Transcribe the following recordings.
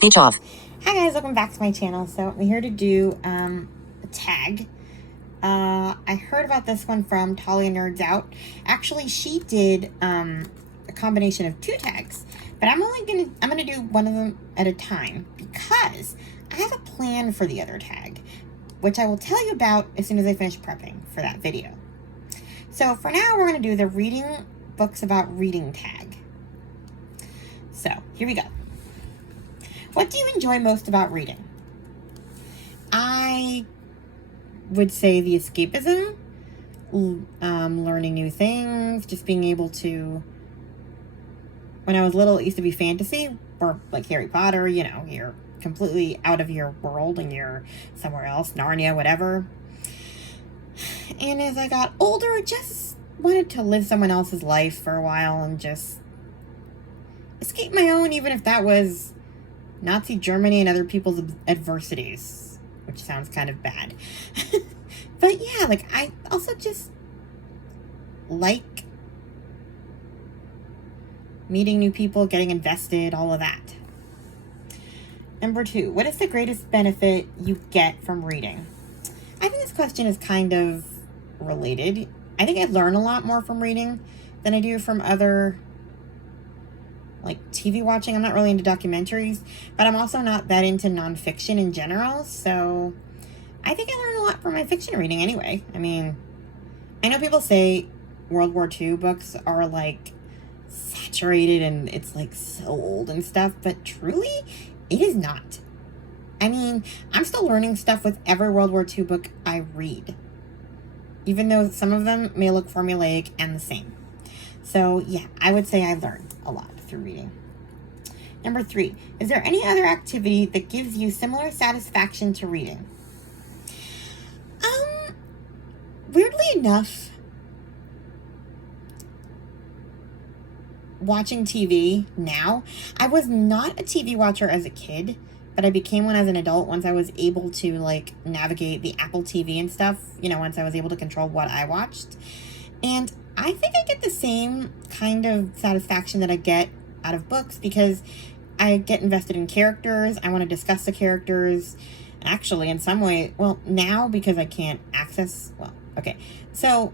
Speech off. Hi guys, welcome back to my channel. So I'm here to do a tag. I heard about this one from Talia Nerds Out. Actually, she did a combination of 2 tags, but I'm gonna do one of them at a time because I have a plan for the other tag, which I will tell you about as soon as I finish prepping for that video. So for now, we're gonna do the reading books about reading tag. So here we go. What do you enjoy most about reading? I would say the escapism, learning new things, just being able to, when I was little, it used to be fantasy, or like Harry Potter, you know, you're completely out of your world and you're somewhere else, Narnia, whatever. And as I got older, I just wanted to live someone else's life for a while and just escape my own, even if that was Nazi Germany and other people's adversities, which sounds kind of bad. But yeah, like I also just like meeting new people, getting invested, all of that. Number 2, what is the greatest benefit you get from reading? I think this question is kind of related. I think I learn a lot more from reading than I do from other like TV watching. I'm not really into documentaries, but I'm also not that into nonfiction in general. So I think I learn a lot from my fiction reading anyway. I mean, I know people say World War II books are like saturated and it's like so old and stuff, but truly it is not. I mean, I'm still learning stuff with every World War II book I read, even though some of them may look formulaic and the same. So yeah, I would say I learn a lot through reading. Number 3, is there any other activity that gives you similar satisfaction to reading? Weirdly enough, watching TV now, I was not a TV watcher as a kid, but I became one as an adult once I was able to like navigate the Apple TV and stuff, you know, once I was able to control what I watched. And I think I get the same kind of satisfaction that I get out of books because I get invested in characters. I want to discuss the characters. Actually, in some way, well, now because I can't access, well, okay. So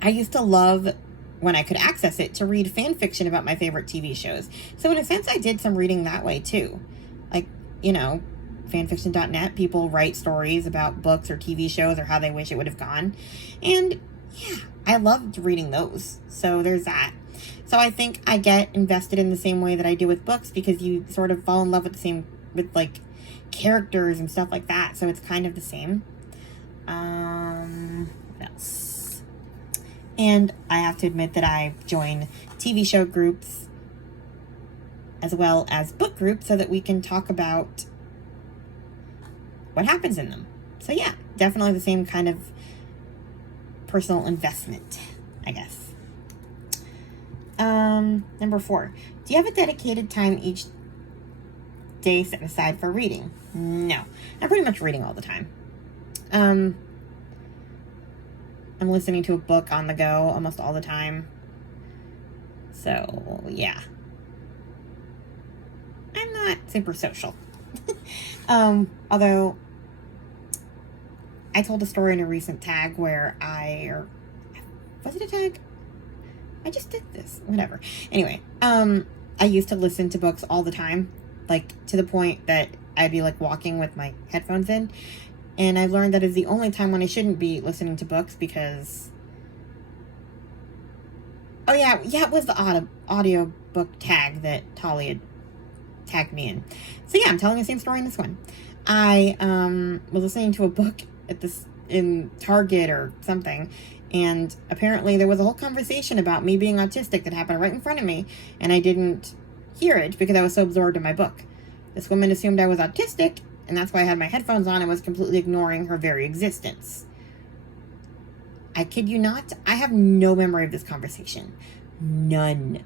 I used to love, when I could access it, to read fan fiction about my favorite TV shows. So in a sense, I did some reading that way too. Like, you know, fanfiction.net, people write stories about books or TV shows or how they wish it would have gone. And yeah, I loved reading those. So there's that. So I think I get invested in the same way that I do with books because you sort of fall in love with like characters and stuff like that. So it's kind of the same. What else? And I have to admit that I join TV show groups as well as book groups so that we can talk about what happens in them. So yeah, definitely the same kind of personal investment, I guess. Number 4, do you have a dedicated time each day set aside for reading? No, I'm pretty much reading all the time. I'm listening to a book on the go almost all the time. So yeah, I'm not super social. Although I told a story in a recent tag where was it a tag? I just did this, whatever. Anyway, I used to listen to books all the time, like to the point that I'd be like walking with my headphones in. And I learned that is the only time when I shouldn't be listening to books because, oh yeah, it was the audio book tag that Talia tagged me in. So yeah, I'm telling the same story in this one. I was listening to a book in Target or something, and apparently there was a whole conversation about me being autistic that happened right in front of me, and I didn't hear it because I was so absorbed in my book. This woman assumed I was autistic, and that's why I had my headphones on and was completely ignoring her very existence. I kid you not, I have no memory of this conversation. None.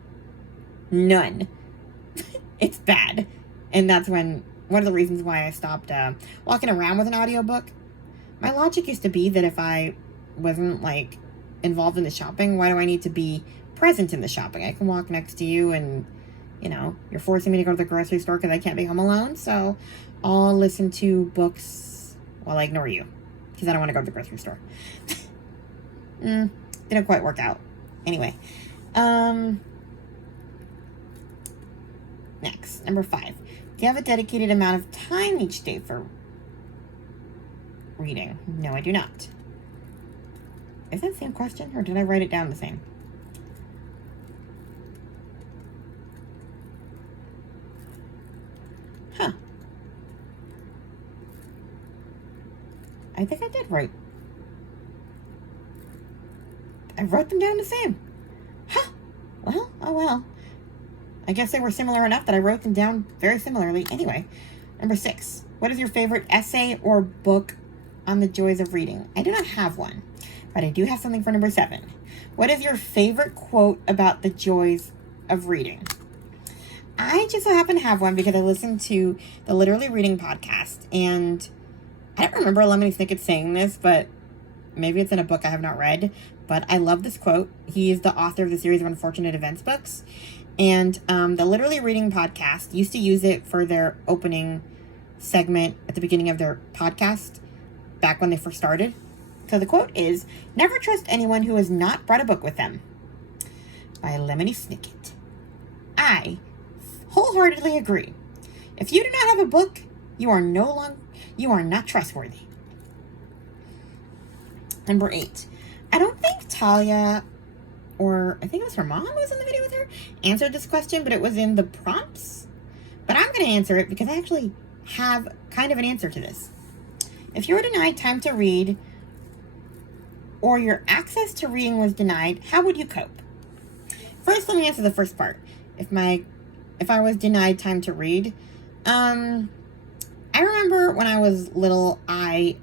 It's bad. And that's one of the reasons why I stopped walking around with an audiobook. My logic used to be that if I wasn't like involved in the shopping, why do I need to be present in the shopping? I can walk next to you and You know, you're forcing me to go to the grocery store because I can't be home alone, so I'll listen to books while I ignore you because I don't want to go to the grocery store. Didn't quite work out. Anyway, next, number 5. Do you have a dedicated amount of time each day for reading? No, I do not. Is that the same question, or did I write it down the same? Huh. I think I did write. I wrote them down the same. Huh. Well, oh well. I guess they were similar enough that I wrote them down very similarly. Anyway, number 6. What is your favorite essay or book on the joys of reading? I do not have one, but I do have something for number 7. What is your favorite quote about the joys of reading? I just so happen to have one because I listened to the Literally Reading podcast, and I don't remember Lemony Snicket saying this, but maybe it's in a book I have not read, but I love this quote. He is the author of the series of Unfortunate Events books, and the Literally Reading podcast used to use it for their opening segment at the beginning of their podcast back when they first started. So the quote is, "Never trust anyone who has not brought a book with them," by Lemony Snicket. I wholeheartedly agree. If you do not have a book, you are not trustworthy. Number 8. I don't think Talia, or I think it was her mom who was in the video with her, answered this question, but it was in the prompts. But I'm going to answer it because I actually have kind of an answer to this. If you were denied time to read, or your access to reading was denied, how would you cope? First, let me answer the first part. If I was denied time to read, I remember when I was little, I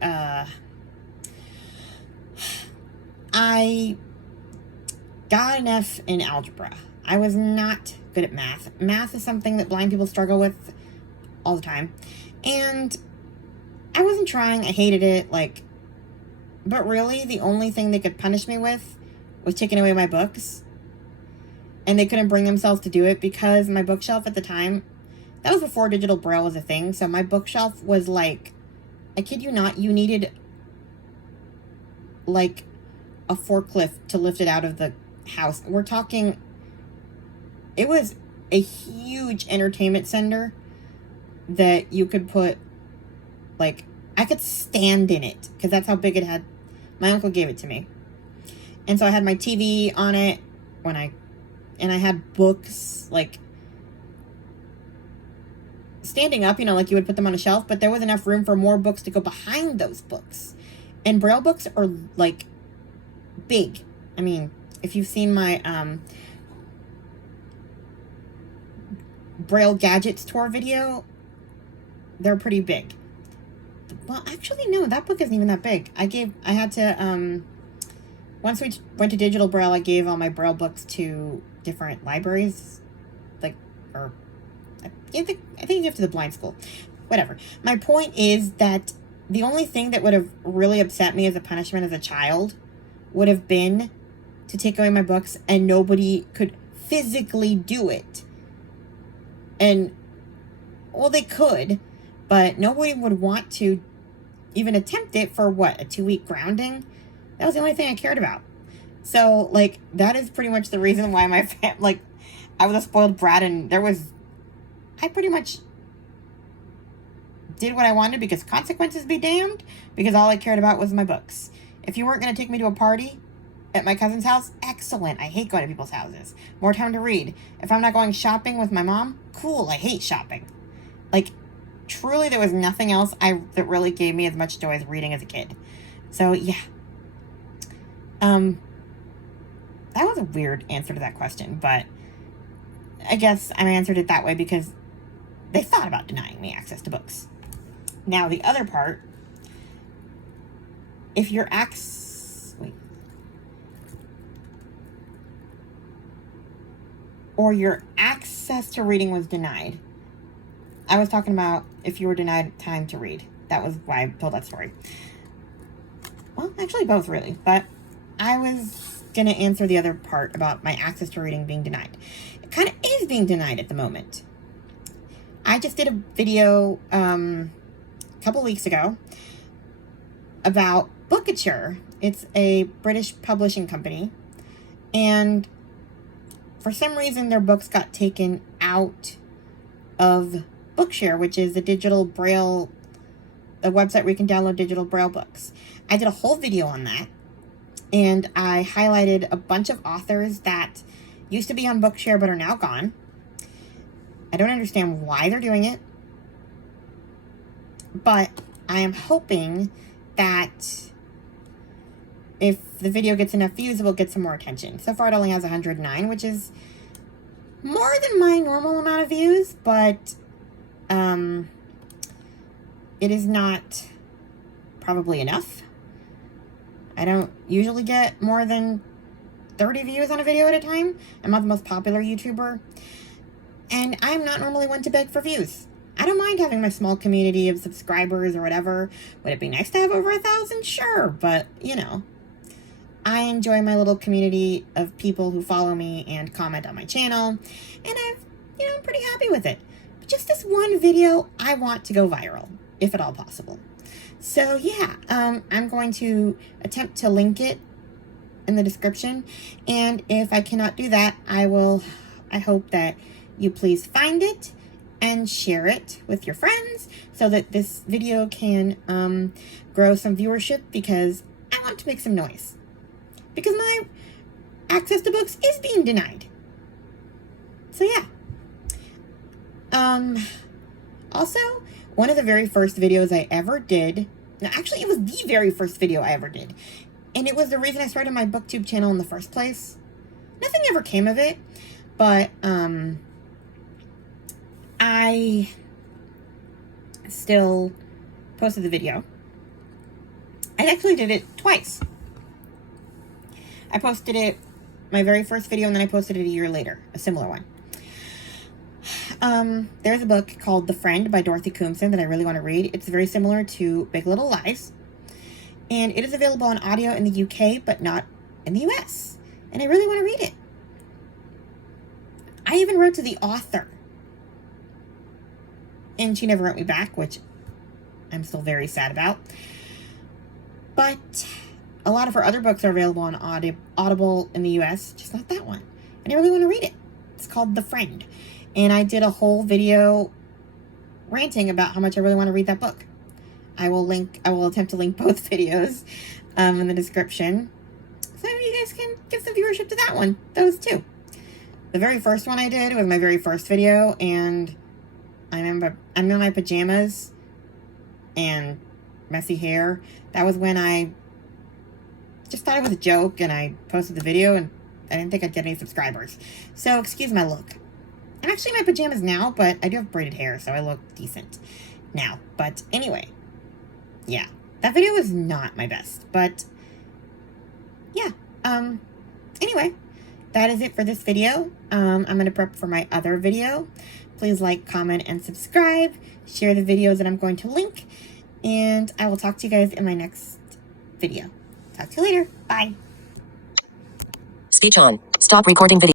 got an F in algebra. I was not good at math. Math is something that blind people struggle with all the time. And I wasn't trying. I hated it. But really, the only thing they could punish me with was taking away my books. And they couldn't bring themselves to do it because my bookshelf at the time, that was before digital braille was a thing. So my bookshelf was I kid you not, you needed a forklift to lift it out of the house. We're talking, it was a huge entertainment center that you could put, I could stand in it because that's how big it had. My uncle gave it to me. And so I had my TV on it and I had books, standing up, you would put them on a shelf, but there was enough room for more books to go behind those books. And Braille books are, big. I mean, if you've seen my Braille Gadgets tour video, they're pretty big. Well, actually, no, that book isn't even that big. Once we went to digital Braille, I gave all my Braille books to different libraries, I think you give to the blind school. Whatever. My point is that the only thing that would have really upset me as a punishment as a child would have been to take away my books, and nobody could physically do it. And, well, they could, but nobody would want to even attempt it for, a 2-week grounding? That was the only thing I cared about. So, that is pretty much the reason why my I was a spoiled brat, and I pretty much did what I wanted because consequences be damned, because all I cared about was my books. If you weren't going to take me to a party at my cousin's house, excellent. I hate going to people's houses. More time to read. If I'm not going shopping with my mom, cool. I hate shopping. Truly, there was nothing else that really gave me as much joy as reading as a kid. So, yeah. That was a weird answer to that question, but I guess I answered it that way because they thought about denying me access to books. Now, the other part, if your access to reading was denied. I was talking about if you were denied time to read. That was why I told that story. Well, actually both really, but I was going to answer the other part about my access to reading being denied. kind of is being denied at the moment. I just did a video a couple weeks ago about Bookouture. It's a British publishing company, and for some reason their books got taken out of Bookshare, which is a digital braille, a website where you can download digital braille books. I did a whole video on that, and I highlighted a bunch of authors that used to be on Bookshare but are now gone. I don't understand why they're doing it, but I am hoping that if the video gets enough views, it will get some more attention. So far, it only has 109, which is more than my normal amount of views, but it is not probably enough. I don't usually get more than 30 views on a video at a time. I'm not the most popular YouTuber, and I'm not normally one to beg for views. I don't mind having my small community of subscribers or whatever. Would it be nice to have over 1,000? Sure, but, you know, I enjoy my little community of people who follow me and comment on my channel, and I'm pretty happy with it. But just this one video, I want to go viral, if at all possible. So yeah, I'm going to attempt to link it in the description, and if I cannot do that, I hope that you please find it and share it with your friends so that this video can grow some viewership, because I want to make some noise. Because my access to books is being denied. So yeah. Also, one of the very first videos I ever did, actually it was the very first video I ever did, and it was the reason I started my BookTube channel in the first place. Nothing ever came of it, but I still posted the video. I actually did it twice. I posted it, my very first video, and then I posted it a year later, a similar one. There's a book called The Friend by Dorothy Comson that I really want to read. It's very similar to Big Little Lies, and it is available on audio in the UK, but not in the US, and I really want to read it. I even wrote to the author, and she never wrote me back, which I'm still very sad about. But a lot of her other books are available on Audible in the US, just not that one. And I really want to read it. It's called The Friend. And I did a whole video ranting about how much I really want to read that book. I will attempt to link both videos in the description, so you guys can give some viewership to that one, those two. The very first one I did was my very first video, and I remember I'm in my pajamas and messy hair. That was when I just thought it was a joke, and I posted the video, and I didn't think I'd get any subscribers. So excuse my look. I'm actually in my pajamas now, but I do have braided hair, so I look decent now. But anyway, yeah, that video was not my best, but yeah. Anyway, that is it for this video. I'm going to prep for my other video. Please like, comment, and subscribe. Share the videos that I'm going to link, and I will talk to you guys in my next video. Talk to you later. Bye. Speech on. Stop recording video.